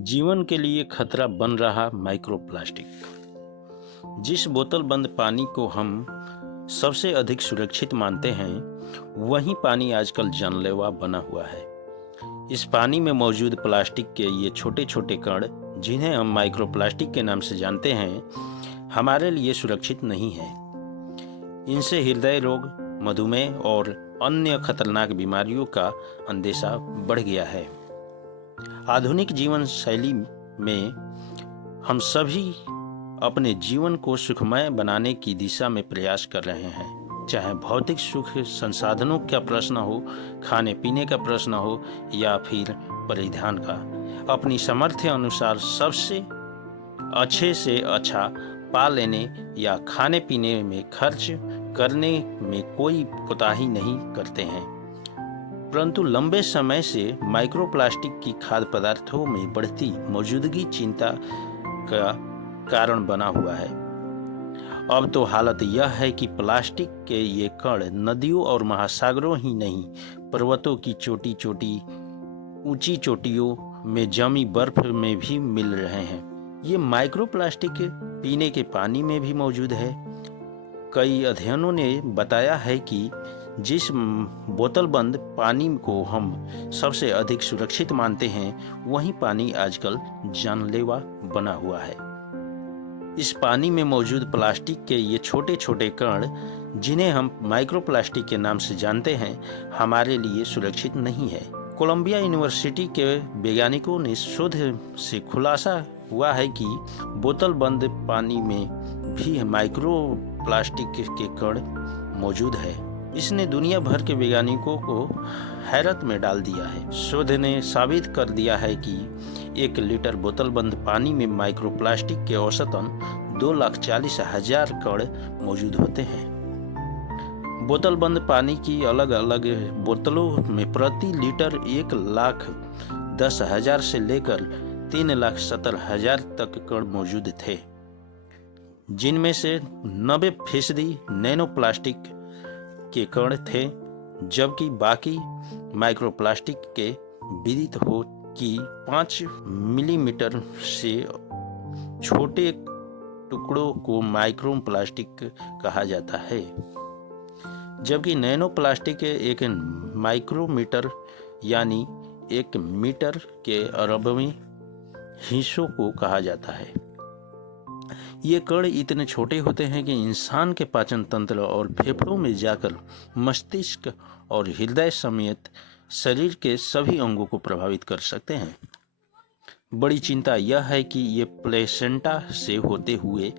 जीवन के लिए खतरा बन रहा माइक्रोप्लास्टिक। जिस बोतल बंद पानी को हम सबसे अधिक सुरक्षित मानते हैं, वही पानी आजकल जानलेवा बना हुआ है। इस पानी में मौजूद प्लास्टिक के ये छोटे छोटे कण, जिन्हें हम माइक्रोप्लास्टिक के नाम से जानते हैं, हमारे लिए सुरक्षित नहीं है। इनसे हृदय रोग, मधुमेह और अन्य खतरनाक बीमारियों का अंदेशा बढ़ गया है। आधुनिक जीवन शैली में हम सभी अपने जीवन को सुखमय बनाने की दिशा में प्रयास कर रहे हैं। चाहे भौतिक सुख संसाधनों का प्रश्न हो, खाने पीने का प्रश्न हो या फिर परिधान का, अपनी सामर्थ्य अनुसार सबसे अच्छे से अच्छा पा लेने या खाने पीने में खर्च करने में कोई कोताही नहीं करते हैं। परंतु लंबे समय से माइक्रोप्लास्टिक की खाद्य पदार्थों में बढ़ती मौजूदगी चिंता का कारण बना हुआ है। अब तो हालत यह है कि प्लास्टिक के ये कण नदियों और महासागरों ही नहीं, पर्वतों की ऊंची चोटियों में जमी बर्फ में भी मिल रहे हैं। ये माइक्रोप्लास्टिक पीने के पानी में भी मौजूद है। कई अध्ययनों ने बताया है कि जिस बोतल बंद पानी को हम सबसे अधिक सुरक्षित मानते हैं, वही पानी आजकल जानलेवा बना हुआ है। इस पानी में मौजूद प्लास्टिक के ये छोटे छोटे कण, जिन्हें हम माइक्रोप्लास्टिक के नाम से जानते हैं, हमारे लिए सुरक्षित नहीं है। कोलंबिया यूनिवर्सिटी के वैज्ञानिकों ने शोध से खुलासा हुआ है कि बोतल बंद पानी में भी माइक्रोप्लास्टिक के कण मौजूद है। इसने दुनिया भर के वैज्ञानिकों को हैरत में डाल दिया है। शोध ने साबित कर दिया है कि 1 लीटर बोतल बंद पानी में माइक्रोप्लास्टिक के औसतन 2,40,000 कण मौजूद होते हैं। बोतल बंद पानी की अलग अलग बोतलों में प्रति लीटर 1,10,000 से लेकर 3,70,000 तक कण मौजूद थे, जिनमें से 90% नैनो प्लास्टिक के कण थे, जबकि बाकी माइक्रोप्लास्टिक के विदित हो कि 5 मिलीमीटर से छोटे टुकड़ों को माइक्रोप्लास्टिक कहा जाता है, जबकि नैनो प्लास्टिक एक माइक्रोमीटर यानी 1 मीटर के अरबवीं हिस्सों को कहा जाता है। ये कण इतने छोटे होते हैं कि इंसान के पाचन तंत्र और फेफड़ों में जाकर मस्तिष्क और हृदय समेत शरीर के सभी अंगों को प्रभावित कर सकते हैं। बड़ी चिंता यह है कि ये प्लेसेंटा से होते हुए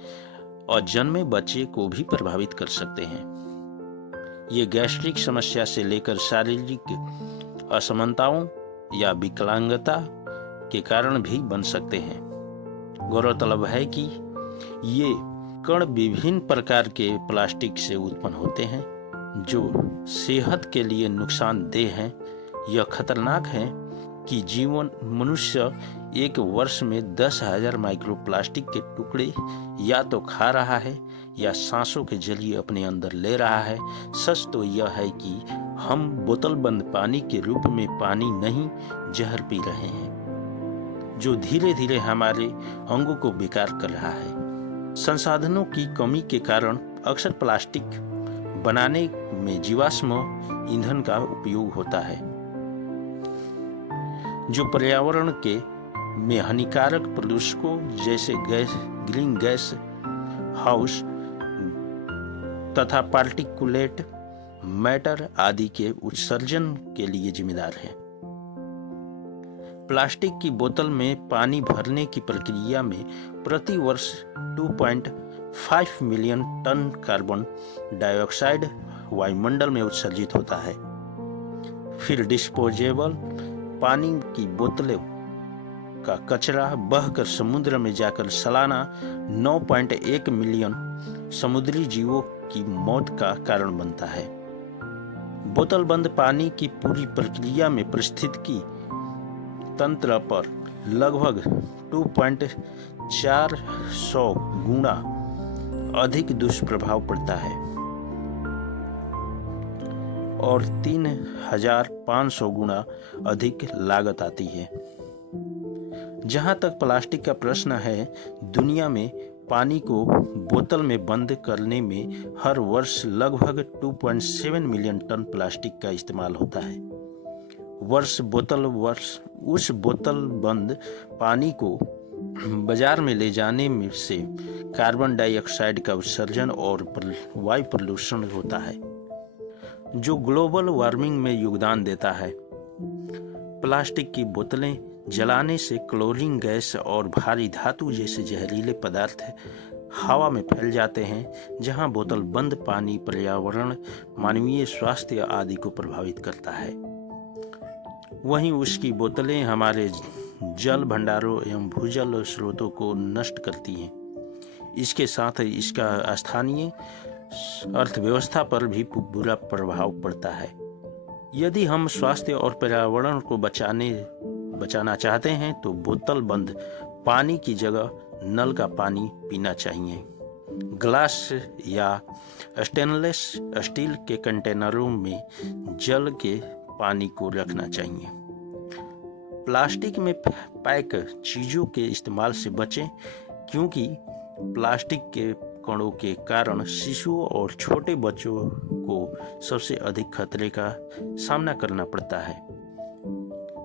अजन्मे बच्चे को भी प्रभावित कर सकते हैं। ये गैस्ट्रिक समस्या से लेकर शारीरिक असमानताओं या विकलांगता के कारण भी बन सकते हैं। गौरतलब है कि ये कण विभिन्न प्रकार के प्लास्टिक से उत्पन्न होते हैं, जो सेहत के लिए नुकसानदेह हैं। यह खतरनाक है कि मनुष्य एक वर्ष में 10,000 माइक्रोप्लास्टिक के टुकड़े या तो खा रहा है या सांसों के जरिए अपने अंदर ले रहा है। सच तो यह है कि हम बोतल बंद पानी के रूप में पानी नहीं, जहर पी रहे हैं, जो धीरे धीरे हमारे अंगों को बेकार कर रहा है। संसाधनों की कमी के कारण अक्सर प्लास्टिक बनाने में जीवाश्म ईंधन का उपयोग होता है, जो पर्यावरण में हानिकारक प्रदूषकों जैसे ग्रीन गैस हाउस तथा पार्टिकुलेट मैटर आदि के उत्सर्जन के लिए जिम्मेदार है। प्लास्टिक की बोतल में पानी भरने की प्रक्रिया में प्रति वर्ष 2.5 मिलियन टन कार्बन डाइऑक्साइड वायुमंडल में उत्सर्जित होता है। फिर डिस्पोजेबल पानी की बोतलों का कचरा बहकर समुद्र में जाकर सालाना 9.1 मिलियन समुद्री जीवों की मौत का कारण बनता है। बोतल बंद पानी की पूरी प्रक्रिया में पारिस्थितिकी तंत्र पर लगभग 2.400 गुना अधिक दुष्प्रभाव पड़ता है और 3,500 गुना अधिक लागत आती है। जहाँ तक प्लास्टिक का प्रश्न है, दुनिया में पानी को बोतल में बंद करने में हर वर्ष लगभग 2.7 मिलियन टन प्लास्टिक का इस्तेमाल होता है। उस बोतल बंद पानी को बाजार में ले जाने में से कार्बन डाइऑक्साइड का उत्सर्जन और वायु प्रदूषण होता है, जो ग्लोबल वार्मिंग में योगदान देता है। प्लास्टिक की बोतलें जलाने से क्लोरीन गैस और भारी धातु जैसे जहरीले पदार्थ हवा में फैल जाते हैं, जहां बोतल बंद पानी पर्यावरण, मानवीय स्वास्थ्य आदि को प्रभावित करता है। वहीं उसकी बोतलें हमारे जल भंडारों एवं भूजल स्रोतों को नष्ट करती हैं। इसके साथ इसका स्थानीय अर्थव्यवस्था पर भी बुरा प्रभाव पड़ता है। यदि हम स्वास्थ्य और पर्यावरण को बचाना चाहते हैं तो बोतल बंद पानी की जगह नल का पानी पीना चाहिए। ग्लास या स्टेनलेस स्टील के कंटेनरों में जल के पानी को रखना चाहिए। प्लास्टिक में पैक चीज़ों के इस्तेमाल से बचें, क्योंकि प्लास्टिक के कणों के कारण शिशुओं और छोटे बच्चों को सबसे अधिक खतरे का सामना करना पड़ता है।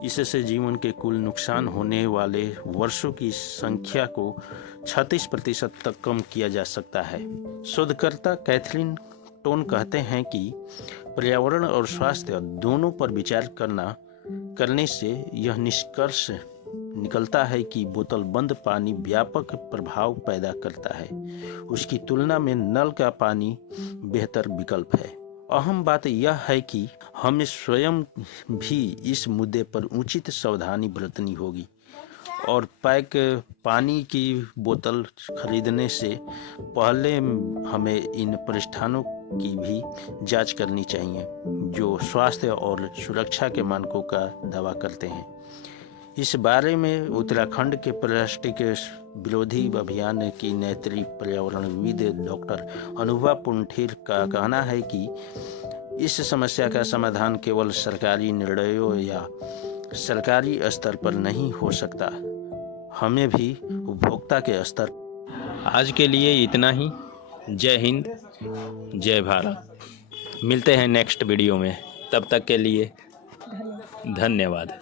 इससे जीवन के कुल नुकसान होने वाले वर्षों की संख्या को 36% तक कम किया जा सकता है। शोधकर्ता कैथरीन टोन कहते हैं कि पर्यावरण और स्वास्थ्य दोनों पर विचार करने से यह निष्कर्ष निकलता है कि बोतल बंद पानी व्यापक प्रभाव पैदा करता है। उसकी तुलना में नल का पानी बेहतर विकल्प है। अहम बात यह है कि हमें स्वयं भी इस मुद्दे पर उचित सावधानी बरतनी होगी और पैक पानी की बोतल खरीदने से पहले हमें इन प्रतिष्ठानों की भी जांच करनी चाहिए जो स्वास्थ्य और सुरक्षा के मानकों का दावा करते हैं। इस बारे में उत्तराखंड के प्लास्टिक विरोधी अभियान की नेत्री पर्यावरणविद डॉक्टर अनुभा पुंठीर का कहना है कि इस समस्या का समाधान केवल सरकारी निर्णयों या सरकारी स्तर पर नहीं हो सकता, हमें भी उपभोक्ता के स्तर। आज के लिए इतना ही। जय हिंद, जय भारत। मिलते हैं नेक्स्ट वीडियो में, तब तक के लिए धन्यवाद।